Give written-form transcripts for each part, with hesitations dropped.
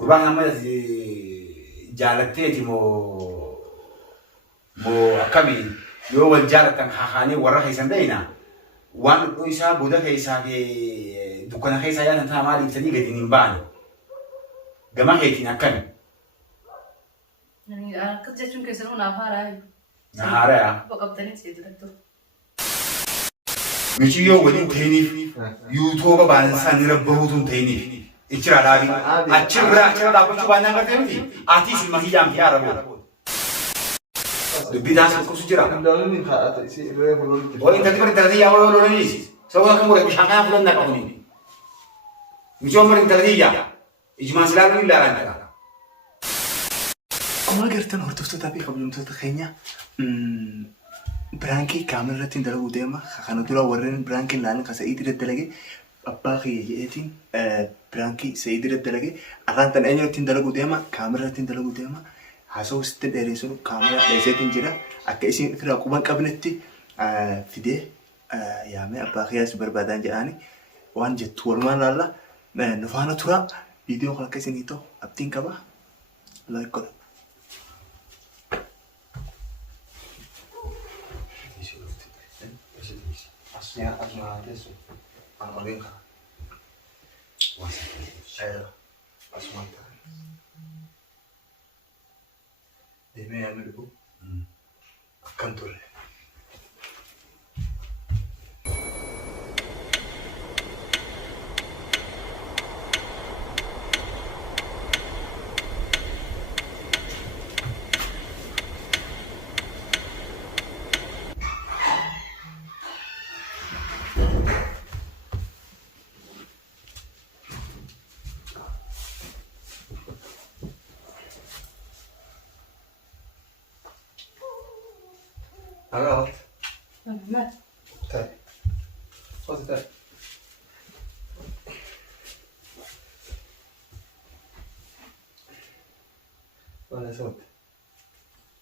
gurbaan amma jaalatteeti moo akkamii yoo wal jaalatan hahaanii warra keessan dheeyna waan dhudhuu isaa booda keessaa fi dukkana keessaa yaatan tana maal ibsanii gadi hin baane gama keetiin akkami. Akkas jechuun keessanuu naaf haaraa. Haaraa. Boqabtanii si dirattu. Michi yoo waliin ta'iniif yuutuuba baanaa isaanii rabbahuutuun ta'iniif ichira dhaabii achirra dhaabbachuu baannaan gartee miti ati isin mahiyyaan fi arabu. Dubbii taasisu kuusu jira. Waliin tatti bari talatee yaa wal lolaniisi. Sababa kan mure bishaan kanaa fulan naqa kuni. Michi yoo bari talatee yaa ijmaan silaaluun ilaalan ta'a. Akkuma agartan hordoftoota fi kabajamtoota keenya biraankii kaamera irratti dalaguu deema. Kana dura warreen biraankii ilaalan kan Sa'iid irratti dalage abbaa kiyya jedheetiin biraankii Sa'iid irratti dalage arraan tan eenyu irratti dalaguu deema kaamera irratti dalaguu deema. Haasawuu sitti dheeressuun kaamera dheeseetiin jira. Akka isin firaa quban qabnetti fidee yaamee abbaa kiyyaas barbaadan jedhaani waan jettu walumaan laalla nu faana tura viidiyoon kan akka isinii ta'u abdiin qaba. Like godha. Ya, asma adesso. Alenka. Asma. Dime amigo. Cantore. Allora, te. Cosa te? Buona salute.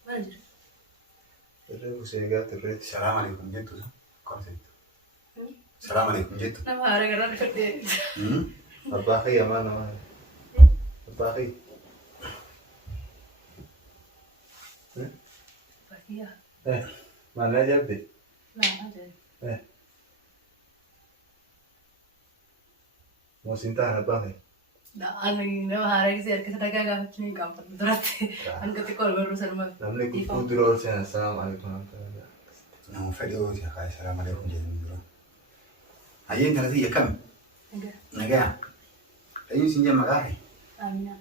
Buongiorno. Devo segare il rete. Salam alaikum jettu sa. Kom sento. Salam alaikum jettu. Nama haaraa garaan fidee. Abbaa kiyya maa nama. Abbaa kiyya. Bakkiyaa. Mana jabbe? Nama ajaa'iba. Moosintaa abbaa kiyya. Nama haaraa gisee harkisa dhagaa gaafachuu hin qaanfatu duratti hanga xiqqoo barruu salmaa. Namni kukkuu dura ol seenaa salaamu alaikum. Nama fedhii hooti haa salam alaikum jedhu dura. Hayyeen talatee akkami? Nagaa. Eenyu sin jedhama gaafa? Amina.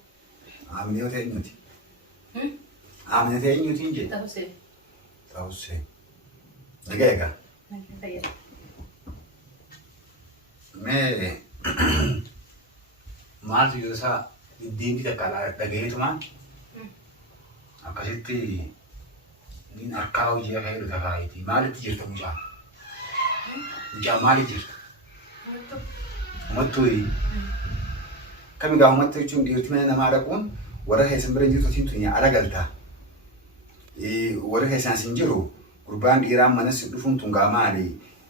Amina yoo ta'e eenyuti? Amina ta'e eenyuti hin jedhu? Ta'usee. Ta'usee. Nagaa egaa? Nagaa fayyada. Mee maaltu yoo isaa deembii takka dhagayeetumaan akkasitti niin harkaa hojii akka jedhu takaayitii maalitti jirta mucaa? Mucaa maalitti jirta? Umattuu kamigaa umattuu jechuun dhiirti mana namaa dhaquun warra keessan bira jirtu siin tuni ala galtaa. Warra keessan sin jiru gurbaan dhiiraan manas dhufuun tun gaa maali?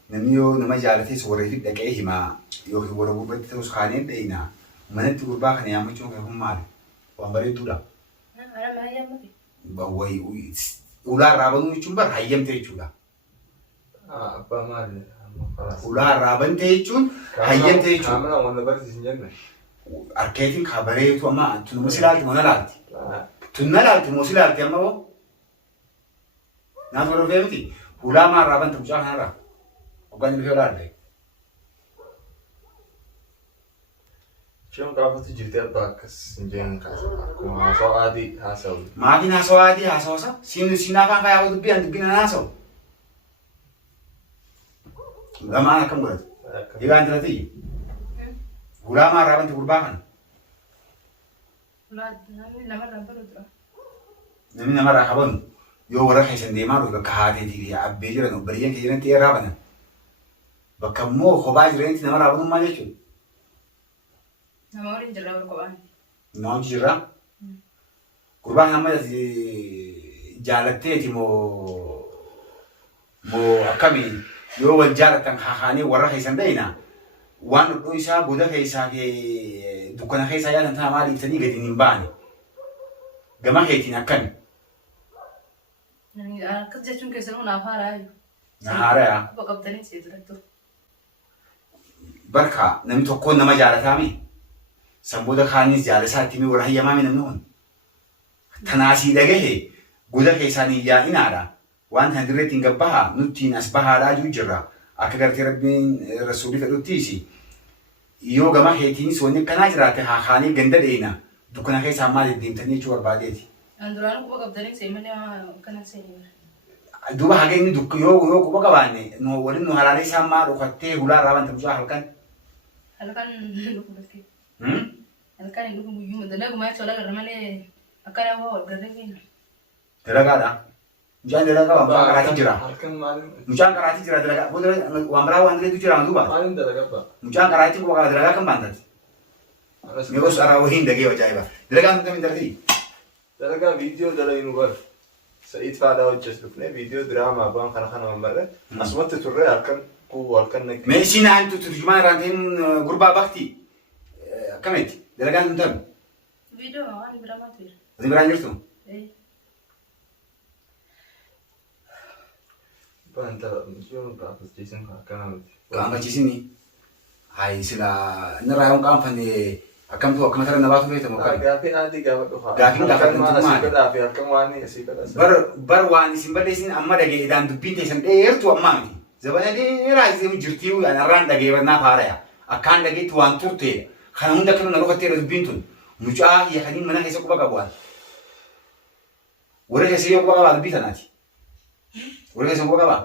Namni yoo nama jaalatees warra fi dhaqee himaa yookiin warra gurbatti ta'us kaaneen dha'inaa. Manatti gurbaa kana yaamachuun kan kun maali? Waan bareedduudha. Mana mana yaammate. Bawwai ulaa raabanuu jechuun bara hayyamte jechuudha. Abbaa maali? Ulaa raabante jechuun hayyamte jechuudha. Kaamera wanta barsiisin jenne. Arkeetiin kabareetu amma tun musi laalti moo na laalti? Tun na laalti musi laalti amma boo? Naaf warra dhufee miti. Ulaa maa raabante mucaa kanarraa? Hoggaan dhufee olaallee. Ciyoon gaafatti jirti abbaa akkas hin jeen kaasa. Akkuma haasawaa adii haasawu. Maatiin haasawaa adii haasawasa? Siin afaan kayaa dubbii an dubbii nan haasawu. Gamaan akkam godhatu? Egaan talatee ulaa maa raabante gurbaa kana? Namni namarraa baru jira. Namni namarraa qabanu yoo warra keessan deemaa dhufe bakka haateetii fi abbee jiran obbaliyyaan kee jiran ta'ee raabatan. Bakka immoo kophaa jiranitti nama raabanummaa jechuudha. Nama waliin jirra wal kophaan. Nama wajji jirra. Gurbaan amma jaalatteeti moo akkamii yoo wal jaalatan hahaanii warra keessan dheeyna waan dhudhuu isaa booda keessaa fi dukkana keessa yaatan tana maal ibsanii gadi hin baane. Gama keetiin akkami? Akkas jechuun keessanuu naaf haaraa jiru. Na haaraya. Quba qabdanii si durattu. Barka namni tokkoon nama jaalataame. Sanbooda kaanis jaalasaa itti mee warra hayyamaame namni kun. Tanaasii dhagahe goda keessaan hin yaa'inaadha. Waan kan dirreetti hin gabbaha nuttiin as bahaadhaa jiru jirra. Akka gartee rabbiin rasuulii fedhuttiisi. Yoo gama keetiinis wanni akkanaa jiraate haa kaanii ganda dheena. Dukkana keessaa maal deemtanii jechuu barbaadeeti. An duraan quba qabdanii seemanii akkana seenii. Duuba haga inni yoo quba qabaanne waliin nu halaalee isaan maa dhokattee hulaa irraa wanta bulchaa halkan. Halkan dhufu bakkee. Halkan hin dhufu guyyuu madda gumaa jechuudha garra malee akkana waa wal garree keenya. Dalagaadha. Mucaan dalagaa waan biraa qaraatii jira. Halkan maalin? Mucaan qaraatii jira dalagaa. Waan biraa waan daleetu jira duuba. Maalin dalagaa ba'a? Mucaan qaraatii quba qaba dalagaa kan baantati. Meeqos araa wahiin dagee ajaa'iba. Dalagaan nuti kamiin dalagii? Dalagaa viidiyoo dalaginu bar. Sa'id faadaa hojjetu dhufnee viidiyoo diraamaa ba'an kana mammarre. Asumatti turre halkan kubu halkan naqee. Mee isiin aantu turjumaan irraan ta'in gurbaa bakti. Akkamitti? Dalagaan nuti tabi? Viidiyoo waan biramaa tuira. Ati biraan jirtu? Banta viidiyoo qaanfachiisan akkana miti. Qaanfachiisini. Hai sila nirraa qaanfanne akkamtu akkama tara nabaatu beektamu akkami? Gaaffii adii gaafa dhufa. Gaaffiin gaafatamtu maali? Gaaffii halkan waan asii kadhasa. Bar waan isin balleessin amma dhagee idaan dubbiin teessan dheertu ammaa miti. Zabana dheeraa isin jirtii anarraan dhagee barnaaf haaraya. Akkaan dhageetti waan turteedha. Kana hunda akka na dhufatteedha dubbiin tun. Mucaa yakanii mana keessa quba qabu waan. Warra keessa yoo quba qabaa dubbii tanaati. Warra keessa quba qabaa?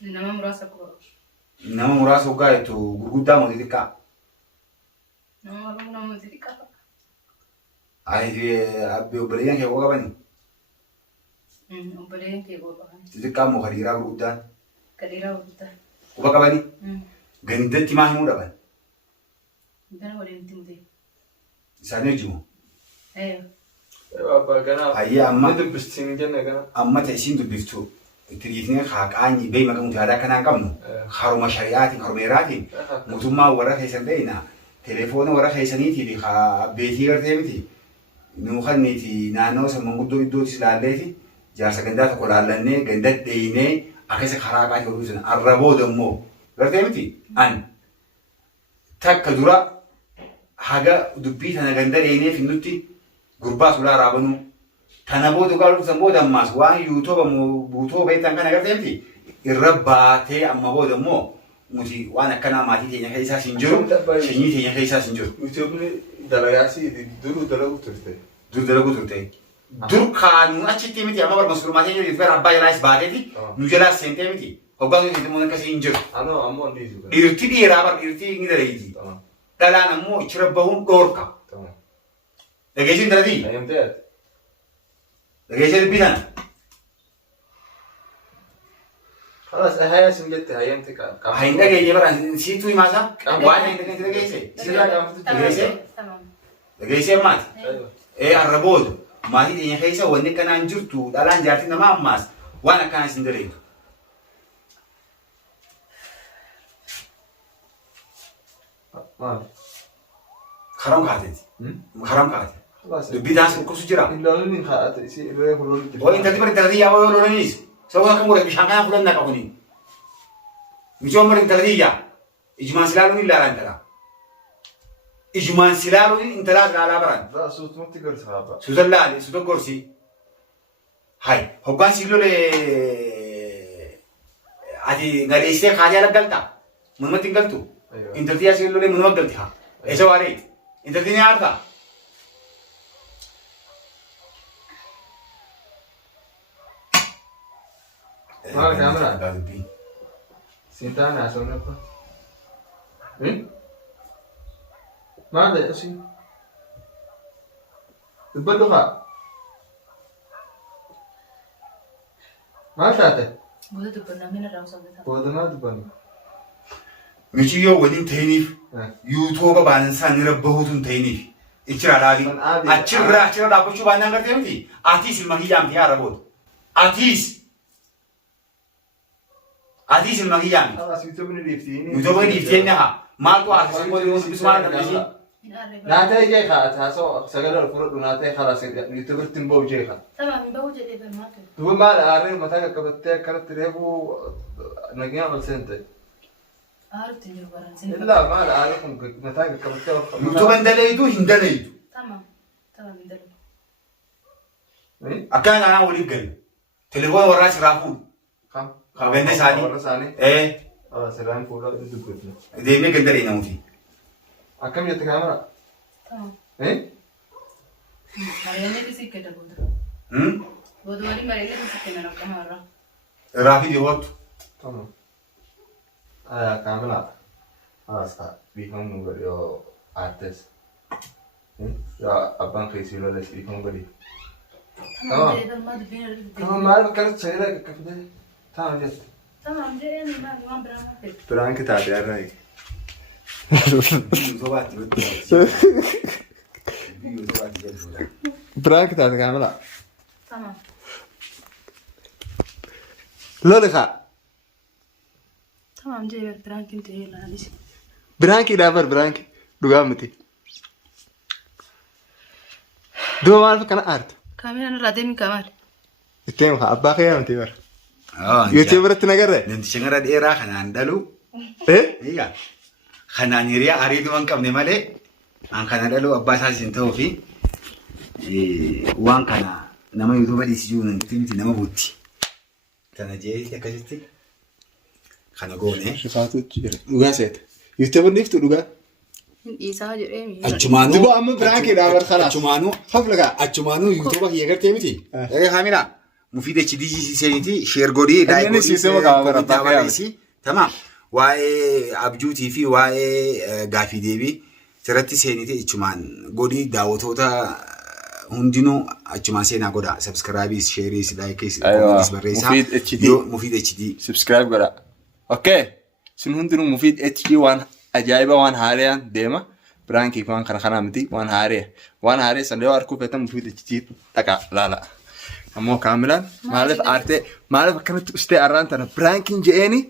Nama muraasa quba. Nama muraasa hoggaa jettu gurguddaa moo xixiqqaa? Nama xixiqqaa. Abbee obboleeyyan kee quba qabanii? Obboleeyyan kee quba qabanii. Xixiqqaa moo hariiraa gurguddaan? Hariiraa gurguddaa. Quba qabanii? Gandatti maa himuu dhaban? Gana waliin timtee. Isaanii hojii Abbaa ganaa. Hayyee amma. Ni dubbistiin jenne ganaa. Amma ta'e isiin dubbiftu. Itti dhiifnee haaqaanyi beeyma qabu yaadaa kanaan qabnu. Haruma shari'aatiin haruma yeraatiin. Mootummaa warra keessan beeyna. Telefoona warra keessaniitii fi beetii gartee miti. Nu kanniiti naannoo samman guddoo iddootis laalleeti. Jaarsa gandaa tokko laallannee ganda dheeyinee akkasa karaa qaatee hodhuu sana arrabooda immoo. Gartee miti an takka dura haga dubbii tana ganda dheeyinee fi nutti gurbaa sulaa raabanuu. Kana booda dhugaa dhuftan booda ammaas waan yuutuuba buutoo beektan kana gartee miti irra baatee amma booda immoo nuti waan akkanaa maatii teenya keessaa hin jiru shanyii teenya keessaa hin jiru. Yuutuubni dalagaasii duruu dalagu turte. Dur dalagu turte. Dur kaanu achitti miti amma barbaasurumaa teenya yuutuuba abbaa jalaas baateeti nu jalaas seentee miti. Hoggaan nuti immoo akkasii hin jiru. Anoo ammoo ni jiru. Dhiirti dhiiraa bar dhiirti ni dalagiiti. Dhalaan ammoo ichira bahuun dhoorka. Dhageessiin dalatii? Ayyamtee dhageessee dubbii tana? Kanas haya sim jette hayyamte qaba. Hayin dhageenye baraan siituu himaasaa? Waan hayin dhageenye dhageesse? Sirraa qaamtu Dhageessee? Dhageessee maati? Har'a booda maatii teenya keessa wanni akkanaan jirtu dhalaan jaartii namaa ammaas waan akkanaa isin daleetu. maal? Haram kaateeti. Haram kaate. Dubbii taas dhukkubsu jira. Ilaaluun haadha isii irree fuuldura jirti. Oo intalli bari intalli yaa yoo lolaniis sababa akka mura bishaan kana fudhannaa qabuni. Michoon bari intalli yaa ijumaan silaaluun ilaalaa intala. Ijumaan silaaluun intalaa ilaalaa baran. Daa suutumatti gorsa haadha. Suutan laale suutan gorsi. Hai hoggaan si lole ati galeessee kaatee ala galta. Manumatti hin galtu. Intalli yaa si lole manuma galti haa. Eessa waaree? Intalli ni aarta. Maal kamera? Sinta na so na pa. Maal da si? Dubbadhu ka. Maal taate? Booda dubbannaa mina raawwatu. Booda maal dubbannu? Michi yoo waliin ta'iniif yuutuuba baanansaa ni rabbahuutu hin ta'iniif ichira dhaabi. Achirra dhaabbachuu baannaan gartee miti atiis ilma kiyyaamti yaa raboota. Atiis ilma kiyyaamti. Alas yuutuubni dhiiftii. Yuutuubni dhiiftii inni haa. Maaltu haasawwan gootee waan dubbisuu maal dhabbisii? ناتي جاي خا تاسو سجل الفرد ناتي خلاص يوتيوبر تنبو جاي خا تمام بوجه لي بالماكل هو ما الاري متى كبتة كانت تريبو نجيا من سنتي عرفت اللي برا لا ما الاري متى كبتة يوتيوب اندليدو هندليدو تمام دلو أكان أنا ولي قال تلقوا وراس رافون كم خبرنا ثاني ورا ثاني إيه سلام فولا دكتور ديمي قدر يناموتي أكم يتكامل تمام إيه مريم كيسي كده بود بودوالي مريم كيسي كده نكمل مرة رافي دي وقت تمام كامل خلاص بيكون غير artist يا أبان خيسي ولا شيء بيكون غير تمام ما أعرف كانت سيرة كفدة تمام جت تمام جاي ما برا برانك تعدي الرأي برانك تعدي كاملة تمام لا لخا تمام جاي برانك انت هي لا ليش برانكي دابر برانكي دوغامتي دو ما أعرف كنا أرت كامل أنا رادمي كمال التيم خا أبا خيام تيبر يوتيوب يوتيوبر تنقرر ننتشنغرا ديرا خنان دلو إيه إيجا خنان يريا أريد وان كم نمالي أن خنان دلو أباسا سنتو في وان كنا نما يوتيوب دي سجون تيمتي نما بوتي تناجي تكجتي خنا قوني شفاتو تجير دوغا سيت يوتيوبر نيفتو دوغا إيسا جريمي أجمانو دبو أما برانكي دابر خلاص أجمانو خفلقا أجمانو يوتيوب هي قرتي متي إيه خاملا مفيدة كذي سينتي شير قولي أنا لايك سيستم كاميرا باقي تمام واي أبجوتي في واي غافي ديبي ترتي سينتي إجمان قولي داوتوتا هندينو أجمان سينا قودا سبسكرايبيس شيريس لايكيس كومنتس بريسا مفيد اتش سبسكرايب قرا اوكي سن هندنو مفيد اتش دي وان اجايبه وان هاريان ديما برانكي كون خنا متي وان هاري سندو اركو بيتا مفيد اتش دي تكا لا امو كاملا مالف ارتي مالف كانت استي ارانتنا برانكين جيني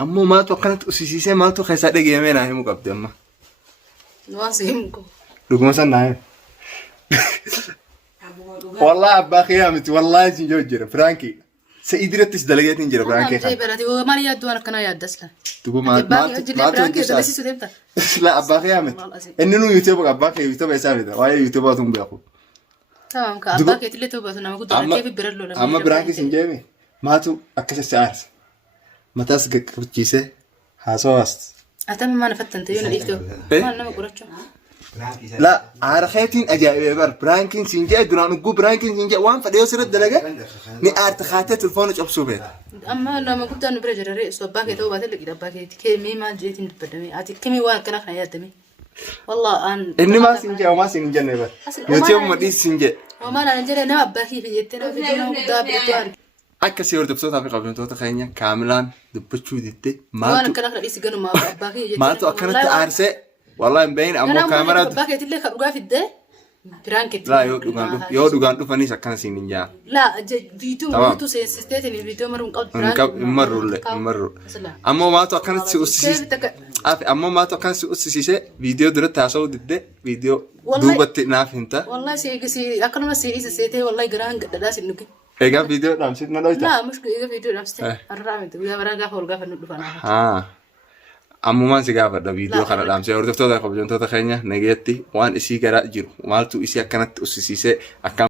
امو ما تو كانت اسيسي ما تو خيسا دغيمنا هيمو قبدما نواسيمكو لقمه سناي والله ابا خيامتي والله جوجر فرانكي سيدرت دلقيت نجر برانكي جاي براتي هو ما يدو انا كنا يدسلا تبو ما لا ابا خيامت انه يوتيوب ابا خي يوتيوب يساوي واي يوتيوباتهم بياخو تمام كابا كيتلي توبا انا قلت كيف برلو اما برانكي سنجيمي ما تو اكسس عارف متى سقك بتجيسه حاسوست اتم ما نفتنت يونا ديفتو ما انا ما قرچو لا عارخيتين اجايب بر برانكين سنجي دوران جو برانكين سنجي وان فديو سرد دلقه ني ارت خاتت الفون ابسو بيت اما لما قلت انه برجر رئيس وباكي توبا تلقي دباكي كيمي ما جيت ندبدمي اتي كيمي وا كنا خنا يدمي والله ان اني ما سنجي وما سنجي نبر يوتيوب ما دي سنجي وما انا نجري انا باكي في جتنا في دينا داب أكسي ورد بصوت أفريقيا قبل توتا خينيا كاملان دبتشو ديتي ما كنا رئيس قالوا ما باكي ما تو أكنت أرسي والله مبين أمو كاميرا باكي تلي خرجوا في الده برانكت لا يو دوغان فاني سكان سينينجا لا فيديو تو سيستيت الفيديو مرون قبل مرو أمو ما تو أكنت سيوسي أمو ما تو أكنت سيوسي فيديو درت تاسو ديتي فيديو دوبت ناف انت والله سي أكنما سيتي والله جران داس النوكي إيجا فيديو نامسيت نلويتا لا مش إيجا فيديو نامسيت الرامد ويا برا قافل قافل ندفنا أمو ما سيجافر ده فيديو خلا نامسي ورد فتودا قبل جنتوتا خينيا نجيتي وان إسي كرا جيرو مالتو إسي أكنت أسيسي أكم